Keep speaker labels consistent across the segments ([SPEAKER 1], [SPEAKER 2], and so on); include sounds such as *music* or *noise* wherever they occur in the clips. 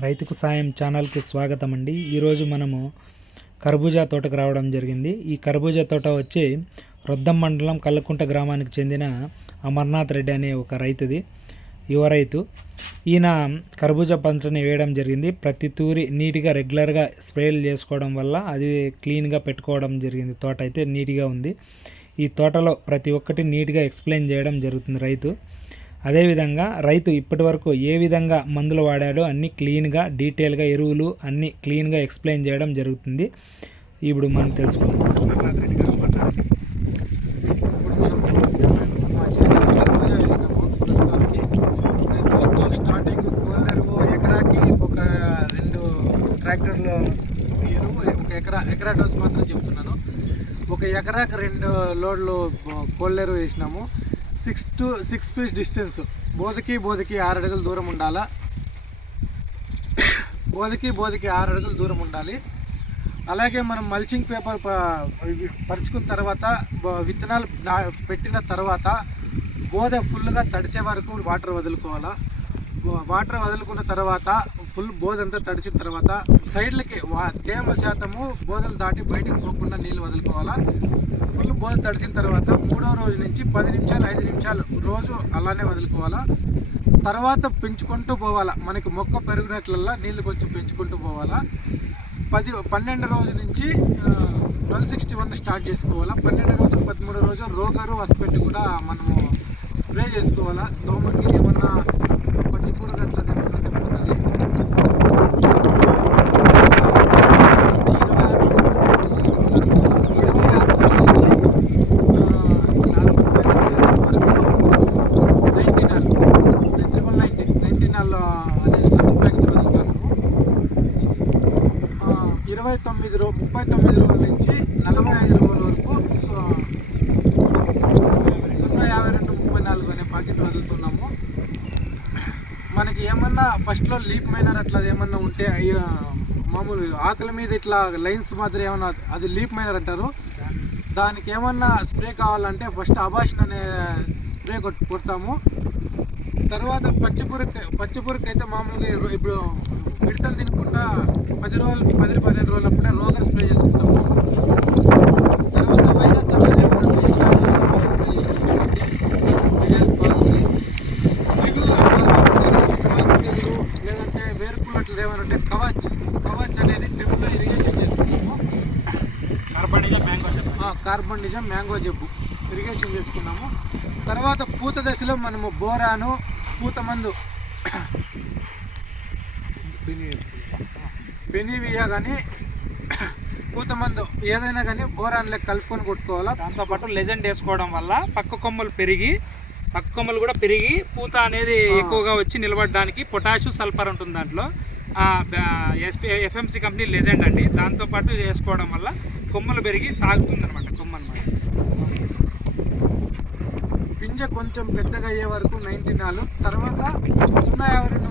[SPEAKER 1] రైతుకు సాయం ఛానల్కి స్వాగతం అండి ఈరోజు మనము కర్బూజా తోటకు రావడం జరిగింది. ఈ కర్బూజా తోట వచ్చి రొద్దం మండలం కల్లకుంట గ్రామానికి చెందిన అమర్నాథ్ రెడ్డి అనే ఒక రైతుది యువ రైతు. ఈయన కర్బూజా పంటని వేయడం జరిగింది. ప్రతి తూరి నీట్గా రెగ్యులర్గా స్ప్రేలు చేసుకోవడం వల్ల అది క్లీన్గా పెట్టుకోవడం జరిగింది. తోట అయితే నీట్గా ఉంది. ఈ తోటలో ప్రతి ఒక్కటి నీట్గా ఎక్స్ప్లెయిన్ చేయడం జరుగుతుంది రైతు. అదేవిధంగా రైతు ఇప్పటివరకు ఏ విధంగా మందులు వాడాడో అన్ని క్లీన్గా డీటెయిల్గా ఎరువులు అన్ని క్లీన్గా ఎక్స్ప్లెయిన్ చేయడం జరుగుతుంది. ఇప్పుడు మనం తెలుసుకుందాం.
[SPEAKER 2] ట్రాక్టర్లో స్టార్టింగ్ ఎకరాకి ఒక రెండు ట్రాక్టర్లు ఎరువు ఒక ఎకరా ఎకరా డోస్ మాత్రం చెప్తున్నాను ఒక ఎకరాకు రెండు లోడ్లు కోళ్ళెరువు వేసినాము. Six to six feet distance. బోధకి బోధకి ఆరు అడుగుల దూరం ఉండాలా? బోధకి బోధకి ఆరు అడుగుల దూరం ఉండాలి. అలాగే మనం మల్చింగ్ పేపర్ ప- పరుచుకున్న తర్వాత విత్తనాలు పెట్టిన తర్వాత బోధ ఫుల్గా తడిసే వరకు వాటర్ వదులుకోవాలా? వాటర్ వదులుకున్న తర్వాత ఫుల్ బోధ అంతా తడిచిన తర్వాత సైడ్లకి వా- తేమ శాతము బోధలు దాటి బయటకు పోకుండా నీళ్ళు వదులుకోవాలా? ఫుల్ బోధ తడిసిన తర్వాత మూడో రోజు నుంచి పది నిమిషాలు ఐదు నిమిషాలు రోజు అలానే వదులుకోవాలా. తర్వాత పెంచుకుంటూ పోవాలా. మనకి మొక్క పెరిగినట్లల్లా నీళ్ళు కొంచెం పెంచుకుంటూ పోవాలా. పది పన్నెండు రోజు నుంచి ట్వెల్వ్ సిక్స్టీ వన్ స్టార్ట్ చేసుకోవాలా. పన్నెండు రోజు పదమూడు రోజు రోగరు హాస్పిటల్ కూడా మనము స్ప్రే చేసుకోవాలా. దోమకి ఏమన్నా పచ్చి పురుగు అట్లా తిరుగుతుంటే పోతుంది ఇరవై ఆరు రోజులు ఇరవై ఆరు రోజుల నుంచి ఆ, ముప్పై తొమ్మిది వరకు నైన్టీన్ త్రిబుల్ నైన్టీన్ నైన్టీన్ అనే సత్తు ప్యాకెట్ వదులుతాము ఆ, ఇరవై తొమ్మిది రో ముప్పై తొమ్మిది రోజుల నుంచి నలభై ఐదు రోజుల వరకు సో- సున్నా యాభై రెండు ముప్పై నాలుగు అనే పాకెట్ వదులుతున్నాము. మనకి ఏమన్నా ఫస్ట్లో లీప్ మైనర్ అట్లా ఏమన్నా ఉంటే అయ్యో మామూలు ఆకుల మీద ఇట్లా లైన్స్ మాదిరి ఏమన్నా అది లీప్ మైనర్ అంటారు. దానికి ఏమన్నా స్ప్రే కావాలంటే ఫస్ట్ అబాషన్ అనే స్ప్రే కొట్టు కొడతాము. తర్వాత పచ్చి పురుగు పచ్చి అయితే మామూలుగా ఇప్పుడు మిడతలు తినకుండా పది రోజులు పది పన్నెండు రోజులు అప్పుడే రోగర్ స్ప్రే చేసుకుంటాము తర్వాత వైరస్ లేదంటే వేరుకులు అట్లా ఏమైనా ఉంటే కవచ్ కవచ్ అనేది డ్రిప్లో ఇరిగేషన్ చేసుకున్నాము
[SPEAKER 1] కార్బనిజం మ్యాంగో
[SPEAKER 2] ఆ, కార్బన్ నిజం మ్యాంగో జబ్బు ఇరిగేషన్ చేసుకున్నాము తర్వాత పూత దశలో మనము బోరాను పూత మందు బెనీవియా కానీ పూత మందు ఏదైనా కానీ బోరాన్లో కలుపుకొని కొట్టుకోవాలా.
[SPEAKER 1] దాంతోపాటు లెజెండ్ వేసుకోవడం వల్ల పక్క కొమ్మలు పెరిగి పక్క కొమ్మలు కూడా పెరిగి పూత అనేది. ఎక్కువగా వచ్చి నిలబడడానికి పొటాషు సల్ఫర్ ఉంటుంది దాంట్లో. ఎఫ్ఎంసి కంపెనీ లెజెండ్ అండి. దాంతోపాటు వేసుకోవడం వల్ల కొమ్మలు పెరిగి సాగుతుంది అనమాట కొమ్మ అనమాట
[SPEAKER 2] పింజ కొంచెం పెద్దగా అయ్యే వరకు నైన్టీ నాలుగు తర్వాత సున్నా యాభై రెండు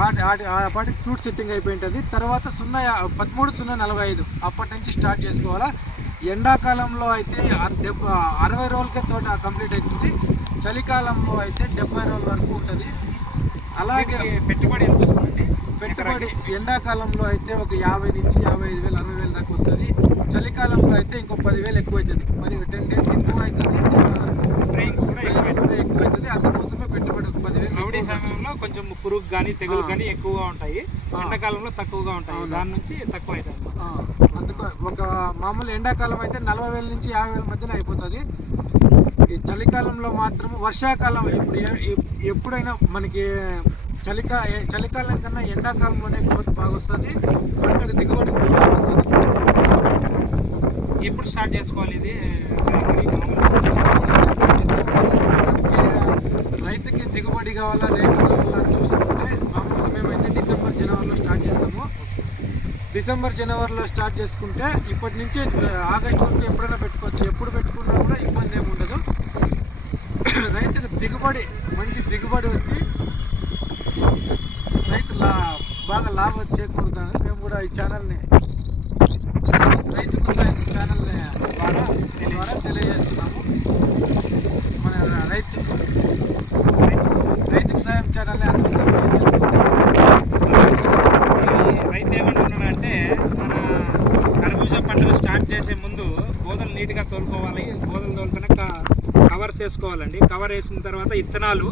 [SPEAKER 2] ఫ్రూట్ సెట్టింగ్ ఆ- ఆ- ఆ పాటికి ఫ్రూట్ సెట్టింగ్ అయిపోయి ఉంటుంది తర్వాత సున్నా పదమూడు సున్నా నలభై ఐదు అప్పటి నుంచి స్టార్ట్ చేసుకోవాలా? ఎండాకాలంలో అయితే అరవై రోజులకే తోట కంప్లీట్ అవుతుంది చలికాలంలో అయితే డెబ్బై రోజుల వరకు ఉంటుంది. అలాగే
[SPEAKER 1] పెట్టుబడి ఎంత వస్తుందండి?
[SPEAKER 2] పెట్టుబడి ఎండాకాలంలో అయితే ఒక యాభై నుంచి యాభై ఐదు వేలు అరవై వేలు దాకా వస్తుంది. చలికాలంలో అయితే ఇంకో పదివేలు ఎక్కువ అవుతుంది పది టెన్ డేస్ ఎక్కువ అవుతుంది.
[SPEAKER 1] ఎక్కువ
[SPEAKER 2] స్ప్రేయింగ్స్ కూడా ఎక్కువ అవుతుంది ఒక
[SPEAKER 1] సమయంలో కొంచెం పురుగు కానీ తెగులు. కానీ ఎక్కువగా ఉంటాయి. ఎండాకాలంలో తక్కువగా ఉంటాయి. దాని నుంచి తక్కువ
[SPEAKER 2] ఆ, అందుకో ఒక మామూలు ఎండాకాలం అయితే నలభై వేల నుంచి యాభై వేల మధ్యన అయిపోతుంది. ఈ చలికాలంలో మాత్రం వర్షాకాలం ఇప్పుడు ఎప్పుడైనా మనకి చలికా చలికాలం కన్నా ఎండాకాలంలోనే గ్రోత్ బాగా వస్తుంది పంటకు దిగుబడి కూడా బాగా వస్తుంది
[SPEAKER 1] ఎప్పుడు స్టార్ట్ చేసుకోవాలి ఇది
[SPEAKER 2] మనకి రాబడి కావాలా రేటు కావాలా అని చూసుకుంటే మామూలుగా మేమైతే డిసెంబర్ జనవరిలో స్టార్ట్ చేస్తాము. డిసెంబర్ జనవరిలో స్టార్ట్ చేసుకుంటే ఇప్పటి నుంచే ఆగస్ట్ వరకు ఎప్పుడైనా పెట్టుకోవచ్చు. ఎప్పుడు పెట్టుకున్నా కూడా ఇబ్బంది ఏమి ఉండదు. *coughs* రైతుకు దిగుబడి మంచి దిగుబడి వచ్చి రైతు లా బాగా లాభం చేకూరుతాను మేము కూడా ఈ ఛానల్ని రైతుకు ఛానల్ని
[SPEAKER 1] ద్వారా
[SPEAKER 2] ద్వారా తెలియజేస్తున్నాము. మన రైతు రైతుకు సాయం ఛానల్ని అందరూ సబ్స్క్రైబ్ చేసుకోండి
[SPEAKER 1] రైతు ఏమంటున్నాడంటే మన కర్బూజా పంటను స్టార్ట్ చేసే ముందు గోదలు నీట్గా తోలుకోవాలి. గోధులు తోలుకొని కవర్స్ వేసుకోవాలండి కవర్ వేసిన తర్వాత ఇత్తనాలు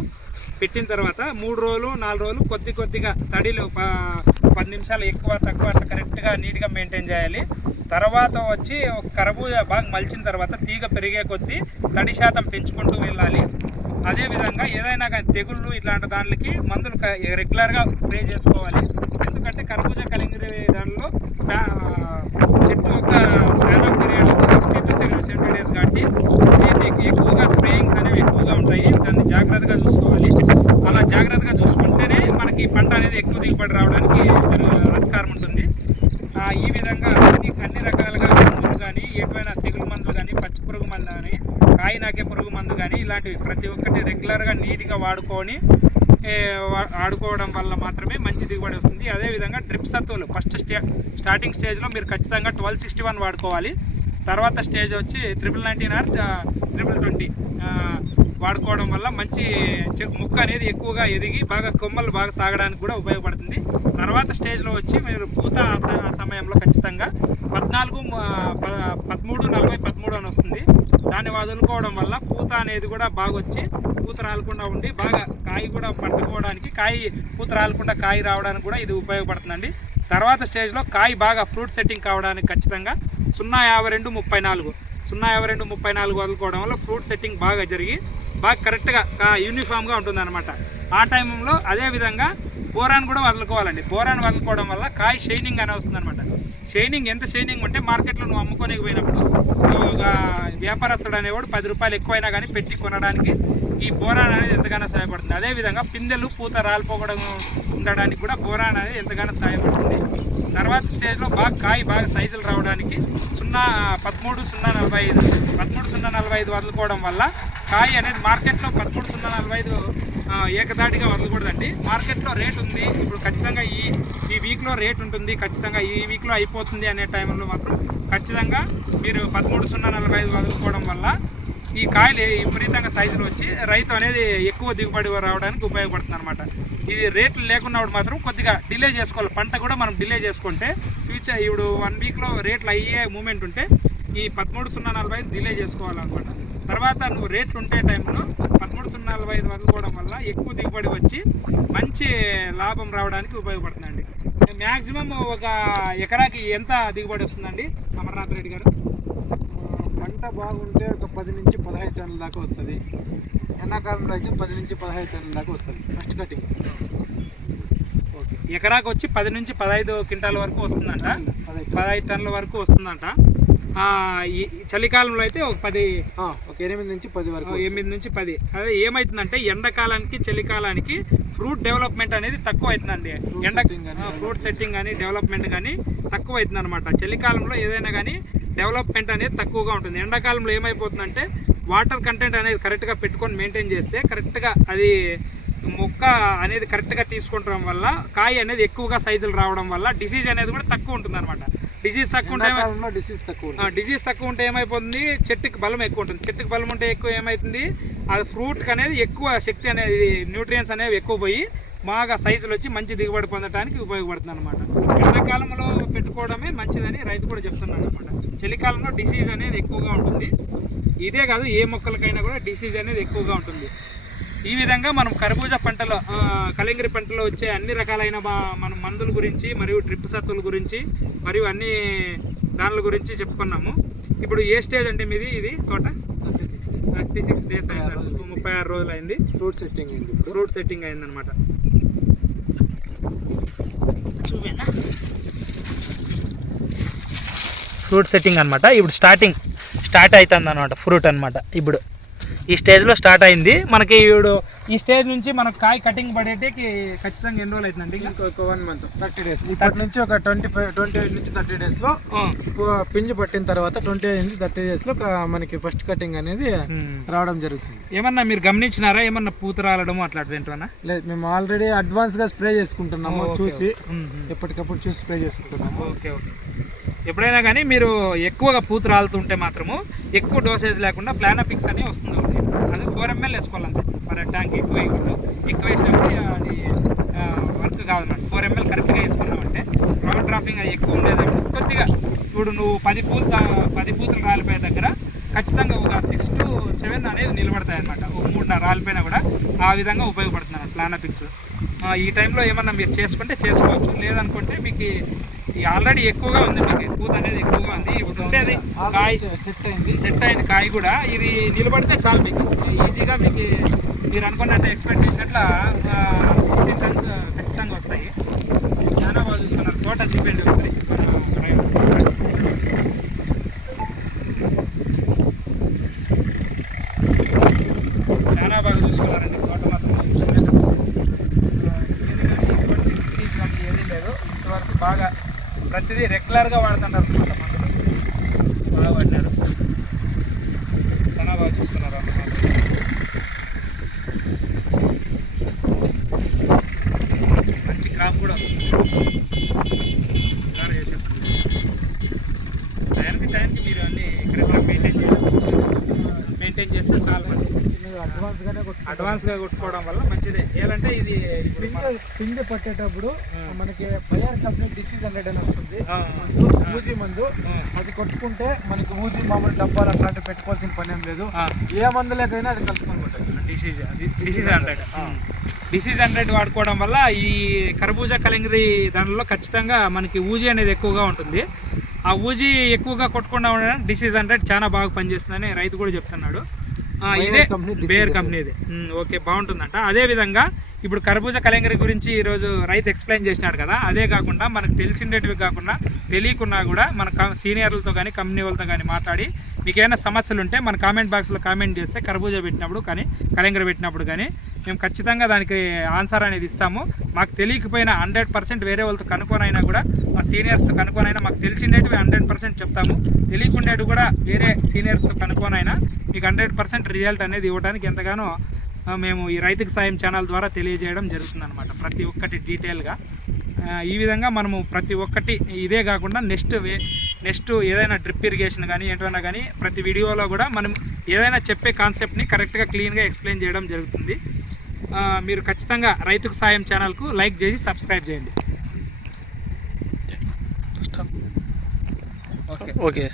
[SPEAKER 1] పెట్టిన తర్వాత మూడు రోజులు నాలుగు రోజులు కొద్ది కొద్దిగా తడిలో పది నిమిషాలు ఎక్కువ తక్కువ అట్లా కరెక్ట్గా నీట్గా మెయింటైన్ చేయాలి. తర్వాత వచ్చి ఒక కర్బూజా బాగా మలిచిన తర్వాత తీగ పెరిగే కొద్దీ తడి శాతం పెంచుకుంటూ వెళ్ళాలి. అదేవిధంగా ఏదైనా కానీ తెగుళ్ళు ఇట్లాంటి దానికి మందులు రెగ్యులర్గా స్ప్రే చేసుకోవాలి. ఎందుకంటే కర్బూజా కలిగిన దానిలో స్పా చెట్టు యొక్క స్పాన్ ఆఫ్ పీరియడ్ వచ్చి సిక్స్టీ టు సెవెంటీ డేస్ కాబట్టి దీన్ని ఎక్కువగా స్ప్రేయింగ్స్ అనేవి ఎక్కువగా ఉంటాయి దాన్ని జాగ్రత్తగా చూసుకోవాలి అలా జాగ్రత్తగా చూసుకుంటేనే మనకి పంట అనేది ఎక్కువ దిగుబడి రావడానికి జరు- ఆస్కారం ఉంటుంది ఆ, ఈ విధంగా అన్ని అన్ని రకాలుగా మందులు కానీ ఎటువైనా తెగులు మందులు కానీ పచ్చి పురుగు మందు కానీ కాయ నాకే పురుగు మందు కానీ ఇలాంటివి ప్రతి ఒక్కటి రెగ్యులర్గా నీట్గా వాడుకొని ఏ, వా- వల్ల మాత్రమే మంచి దిగుబడి వస్తుంది. అదేవిధంగా డ్రిప్ సత్తువులు ఫస్ట్ స్టే స్టార్టింగ్ స్టేజ్లో మీరు ఖచ్చితంగా ట్వెల్వ్ సిక్స్టీ వన్ వాడుకోవాలి. తర్వాత స్టేజ్ వచ్చి triple nineteen or triple twenty. వాడుకోవడం వల్ల మంచి చె- అనేది ఎక్కువగా ఎదిగి బాగా కొమ్మలు బాగా సాగడానికి కూడా ఉపయోగపడుతుంది. తర్వాత స్టేజ్లో వచ్చి మీరు పూత ఆ సమయంలో ఖచ్చితంగా పద్నాలుగు పదమూడు నలభై పదమూడు అని వస్తుంది. దాన్ని వదులుకోవడం వల్ల పూత అనేది కూడా బాగా వచ్చి పూత రాలకుండా ఉండి బాగా కాయ కూడా పట్టుకోవడానికి కాయ పూత రాలకుండా కాయ రావడానికి కూడా ఇది ఉపయోగపడుతుందండి. తర్వాత స్టేజ్లో కాయ బాగా ఫ్రూట్ సెట్టింగ్ కావడానికి ఖచ్చితంగా సున్నా యాభై రెండు ముప్పై నాలుగు. సున్నా యాభై రెండు ముప్పై నాలుగు వదులుకోవడం వల్ల ఫ్రూట్ సెట్టింగ్ బాగా జరిగి బాగా కరెక్ట్గా యూనిఫామ్గా ఉంటుంది అనమాట ఆ టైంలో అదేవిధంగా బోరాన్ కూడా వదులుకోవాలండి. బోరాన్ వదులుకోవడం వల్ల కాయ షైనింగ్ అని వస్తుంది అనమాట షైనింగ్ ఎంత షైనింగ్ ఉంటే మార్కెట్లో నువ్వు అమ్ముకోనికి పోయినప్పుడు వ్యాపారస్తుడు అనేవాడు పది రూపాయలు ఎక్కువైనా కానీ పెట్టి కొనడానికి ఈ బోరాన్ అనేది ఎంతగానో సహాయపడుతుంది. అదేవిధంగా పిందెలు పూత రాలిపోవడం ఉండడానికి కూడా బోరాన్ అనేది ఎంతగానో సహాయపడుతుంది. తర్వాత స్టేజ్లో బాగా కాయ బాగా సైజులు రావడానికి సున్నా పదమూడు సున్నా నలభై ఐదు పదమూడు సున్నా నలభై ఐదు వదులుకోవడం వల్ల కాయ అనేది మార్కెట్లో పదమూడు సున్నా నలభై ఐదు ఏకదాటిగా వదలకూడదండి. మార్కెట్లో రేట్ ఉంది. ఇప్పుడు ఖచ్చితంగా ఈ ఈ వీక్లో రేట్ ఉంటుంది. ఖచ్చితంగా ఈ వీక్లో అయిపోతుంది అనే టైంలో మాత్రం ఖచ్చితంగా మీరు పదమూడు సున్నా నలభై ఐదు వదులుకోవడం వల్ల ఈ కాయలు విపరీతంగా సైజులు వచ్చి రైతు అనేది ఎక్కువ దిగుబడి రావడానికి ఉపయోగపడుతుంది అనమాట ఇది రేట్లు లేకున్నప్పుడు మాత్రం కొద్దిగా డిలే చేసుకోవాలి. పంట కూడా మనం డిలే చేసుకుంటే ఫ్యూచర్ ఇప్పుడు వన్ వీక్లో రేట్లు అయ్యే మూమెంట్ ఉంటే ఈ పదమూడు సున్నా నలభై ఐదు డిలే చేసుకోవాలన్నమాట. తర్వాత నువ్వు రేట్లు ఉంటే టైంలో పదమూడు సున్నా నలభై ఐదు వదులుకోవడం వల్ల ఎక్కువ దిగుబడి వచ్చి మంచి లాభం రావడానికి ఉపయోగపడుతుందండి. మ్యాక్సిమం ఒక ఎకరాకి ఎంత దిగుబడి వస్తుందండి? అమర్నాథ్ రెడ్డి గారు?
[SPEAKER 2] పంట బాగుంటే ఒక పది నుంచి పదహైదు టన్నుల దాకా వస్తుంది. ఎండాకాలంలో అయితే పది నుంచి పదహైదు టన్నుల దాకా వస్తుంది. First cutting.
[SPEAKER 1] ఓకే. ఎకరాకి వచ్చి పది నుంచి పదహైదు క్వింటాల వరకు వస్తుందంట?
[SPEAKER 2] పదహైదు.
[SPEAKER 1] పదహైదు టన్నుల వరకు వస్తుందంట. చలికాలంలో అయితే ఒక పది
[SPEAKER 2] ఒక ఎనిమిది నుంచి పది వరకు.
[SPEAKER 1] ఎనిమిది నుంచి పది. అదే ఏమవుతుందంటే ఎండాకాలానికి చలికాలానికి ఫ్రూట్ డెవలప్మెంట్ అనేది తక్కువ అవుతుందండి ఎండ ఫ్రూట్ సెట్టింగ్ కానీ డెవలప్మెంట్ కానీ తక్కువ అవుతుంది అనమాట చలికాలంలో ఏదైనా కానీ డెవలప్మెంట్ అనేది తక్కువగా ఉంటుంది. ఎండాకాలంలో ఏమైపోతుందంటే వాటర్ కంటెంట్ అనేది కరెక్ట్గా పెట్టుకొని మెయింటైన్ చేస్తే కరెక్ట్గా అది మొక్క అనేది కరెక్ట్గా తీసుకుంటడం వల్ల కాయ అనేది ఎక్కువగా సైజులు రావడం వల్ల డిసీజ్ అనేది కూడా తక్కువ ఉంటుంది అనమాట డిసీజ్ తక్కువ ఉంటే
[SPEAKER 2] డిసీజ్ తక్కువ.
[SPEAKER 1] డిసీజ్ తక్కువ ఉంటే ఏమైపోతుంది? చెట్టుకి బలం ఎక్కువ ఉంటుంది. చెట్టుకి బలం ఉంటే ఎక్కువ ఏమవుతుంది అది ఫ్రూట్కి అనేది ఎక్కువ శక్తి అనేది న్యూట్రియన్స్ అనేవి ఎక్కువ పోయి బాగా సైజులు వచ్చి మంచి దిగుబడి పొందడానికి ఉపయోగపడుతుంది అనమాట ఎండాకాలంలో పెట్టుకోవడమే మంచిదని రైతు కూడా చెప్తున్నాడు అనమాట చలికాలంలో డిసీజ్ అనేది ఎక్కువగా ఉంటుంది. ఇదే కాదు ఏ మొక్కలకైనా కూడా డిసీజ్ అనేది ఎక్కువగా ఉంటుంది. ఈ విధంగా మనం కర్బూజా పంటలో ఆ, కలింగరి పంటలో వచ్చే అన్ని రకాలైన మన మందుల గురించి మరియు డ్రిప్ సత్తుల గురించి మరియు అన్ని దానిల గురించి చెప్పుకున్నాము. ఇప్పుడు ఏ స్టేజ్ అంటే మీది? ఇది తోట?
[SPEAKER 2] 36 days.
[SPEAKER 1] థర్టీ సిక్స్ డేస్ అయింది. ముప్పై ఆరు రోజులు అయింది.
[SPEAKER 2] ఫ్రూట్ సెట్టింగ్ అయింది
[SPEAKER 1] ఫ్రూట్ సెట్టింగ్ అయిందనమాట చూపేనా ఫ్రూట్ సెట్టింగ్ అనమాట ఇప్పుడు స్టార్టింగ్ స్టార్ట్ అవుతుంది అనమాట ఫ్రూట్ అనమాట ఇప్పుడు ఈ స్టేజ్లో స్టార్ట్ అయింది. మనకి ఇప్పుడు ఈ స్టేజ్ నుంచి మనకు కాయ కటింగ్ పడేటికి ఖచ్చితంగా ఎన్ని రోజులు అవుతుందండి ఇంకా?
[SPEAKER 2] ఇంకొక వన్ మంత్ థర్టీ డేస్ ఇప్పటి నుంచి ఒక ట్వంటీ ఫైవ్ ట్వంటీ ఎయిట్ నుంచి థర్టీ డేస్లో
[SPEAKER 1] ఆ.
[SPEAKER 2] పు- పిండి పట్టిన తర్వాత ట్వంటీ ఎయిట్ నుంచి థర్టీ డేస్లో క- మనకి ఫస్ట్ కటింగ్ అనేది
[SPEAKER 1] ఉమ్.
[SPEAKER 2] రావడం జరుగుతుంది.
[SPEAKER 1] ఏమన్నా మీరు గమనించినారా? ఏమన్నా పూత రాలడము అట్లాంటివి ఏంటన్నా?
[SPEAKER 2] లేదు మేము ఆల్రెడీ అడ్వాన్స్గా స్ప్రే చేసుకుంటున్నాము చూసి
[SPEAKER 1] ఉమ్, ఉమ్.
[SPEAKER 2] ఎప్పటికప్పుడు చూసి స్ప్రే చేసుకుంటున్నాము.
[SPEAKER 1] Okay okay. ఎప్పుడైనా కానీ మీరు ఎక్కువగా పూత రాలుతుంటే మాత్రము ఎక్కువ డోసేజ్ లేకుండా ప్లానాపిక్స్ అని వస్తుంది ఒకటి అది ఫోర్ ఎంఎల్ వేసుకోవాలంతే. పర్ ట్యాంక్ ఎక్కువ వేయకూడదు. ఎక్కువ వేసినప్పుడు అది వర్క్ కాదన్నమాట ఫోర్ ఎంఎల్ కరెక్ట్గా వేసుకున్నామంటే రౌండ్ డ్రాపింగ్ అది ఎక్కువ ఉండేది కొద్దిగా ఇప్పుడు నువ్వు పది పూలు పది పూతలు రాలిపోయే దగ్గర ఖచ్చితంగా ఒక సిక్స్ టు సెవెన్ అనేది నిలబడతాయి అనమాట ఒక మూడున్నర రాలిపోయినా కూడా ఆ విధంగా ఉపయోగపడుతుంది ప్లానాపిక్స్ ఈ టైంలో ఏమన్నా మీరు చేసుకుంటే చేసుకోవచ్చు. లేదనుకుంటే మీకు ఆల్రెడీ ఎక్కువగా ఉంది మీకు పూత అనేది ఎక్కువగా ఉంది. ఇప్పుడు ఉండేది కాయ
[SPEAKER 2] సెట్ అయింది.
[SPEAKER 1] సెట్ అయిన కాయ కూడా. ఇది నిలబడితే చాలు మీకు. ఈజీగా మీకు మీరు అనుకున్నట్టు ఎక్స్పెక్ట్ చేసినట్ల ఫిఫ్టీన్ టన్స్ ఖచ్చితంగా వస్తాయి. చాలా బాగా చూస్తున్నారు. తోట చూపిండి ఒకసారి చాలా బాగా చూసుకున్నారండి తోట మాత్రం చూసినట్టు ఏది కానీ ఎటువంటి డిసీజ్ కానీ ఏదీ లేదు ఇంతవరకు బాగా ప్రతిదీ రెగ్యులర్గా వాడుతుంటారు వాడుతున్నారు బాగా వాడినారు. చాలా బాగా చూస్తున్నారు అన్నమాట. మంచి క్రాప్ కూడా వస్తుంది ఇలా చేసే పని టైంకి టైంకి మీరు అన్ని ఇక్కడ మెయింటైన్ చేసి మెయింటైన్ చేస్తే చాలు
[SPEAKER 2] అడ్వాన్స్.
[SPEAKER 1] అడ్వాన్స్గా కొట్టుకోవడం. వల్ల మంచిదే. ఏంటంటే ఇది
[SPEAKER 2] పిండి పిండి పట్టేటప్పుడు. మనకి ఫైర్ కంపెనీ డిసీజ్ హండ్రెడ్ అని వస్తుంది. ఊజీ మందు అది కొట్టుకుంటే మనకి ఊజీ మామూలు డబ్బాలు అట్లాంటివి పెట్టుకోవాల్సిన పని ఏం లేదు. ఏ మందు లేకైనా అది కలుపుకొని
[SPEAKER 1] disease disease hundred disease hundred వాడుకోవడం వల్ల ఈ కర్బూజా కలింగరి దానిలో ఖచ్చితంగా మనకి ఊజీ అనేది ఎక్కువగా ఉంటుంది. ఆ ఊజీ ఎక్కువగా కొట్టకుండా ఉండడానికి డిసీజ్ హండ్రెడ్ చాలా బాగా పనిచేస్తుందని రైతు కూడా చెప్తున్నాడు. ఇదే బేర్. కంపెనీది ఓకే బాగుంటుందంట. అదే విధంగా ఇప్పుడు కర్బూజా కలింగరి గురించి ఈరోజు రైతు ఎక్స్ప్లెయిన్ చేసినాడు కదా. అదే కాకుండా మనకు తెలిసిండేటివి కాకుండా తెలియకున్నా కూడా మన సీనియర్లతో కానీ కంపెనీ వాళ్ళతో కానీ మాట్లాడి మీకు ఏమైనా సమస్యలు ఉంటే మన కామెంట్ బాక్స్లో కామెంట్ చేస్తే కర్బూజా పెట్టినప్పుడు కానీ కలింగర పెట్టినప్పుడు కానీ మేము ఖచ్చితంగా దానికి ఆన్సర్ అనేది ఇస్తాము. మాకు తెలియకపోయినా హండ్రెడ్ పర్సెంట్ వేరే వాళ్ళతో కనుక్కొనైనా కూడా మా సీనియర్స్తో కనుక్కొనైనా మాకు తెలిసిండేటివి హండ్రెడ్ పర్సెంట్ చెప్తాము. తెలియకుండేవి కూడా వేరే సీనియర్స్తో కనుక్కొనైనా మీకు హండ్రెడ్ పర్సెంట్ రిజల్ట్ అనేది ఇవ్వడానికి ఎంతగానో మేము ఈ రైతుకు సాయం ఛానల్ ద్వారా తెలియజేయడం జరుగుతుందన్నమాట ప్రతి ఒక్కటి డీటెయిల్గా. ఈ విధంగా మనము ప్రతి ఒక్కటి ఇదే కాకుండా నెక్స్ట్ నెక్స్ట్ ఏదైనా డ్రిప్ ఇరిగేషన్ కానీ ఏంటన్నా కానీ ప్రతి వీడియోలో కూడా మనం ఏదైనా చెప్పే కాన్సెప్ట్ని కరెక్ట్గా క్లీన్గా ఎక్స్ప్లెయిన్ చేయడం జరుగుతుంది. మీరు ఖచ్చితంగా రైతుకు సాయం ఛానల్కు లైక్ చేసి సబ్స్క్రైబ్ చేయండి. ఓకే.
[SPEAKER 3] ఓకే.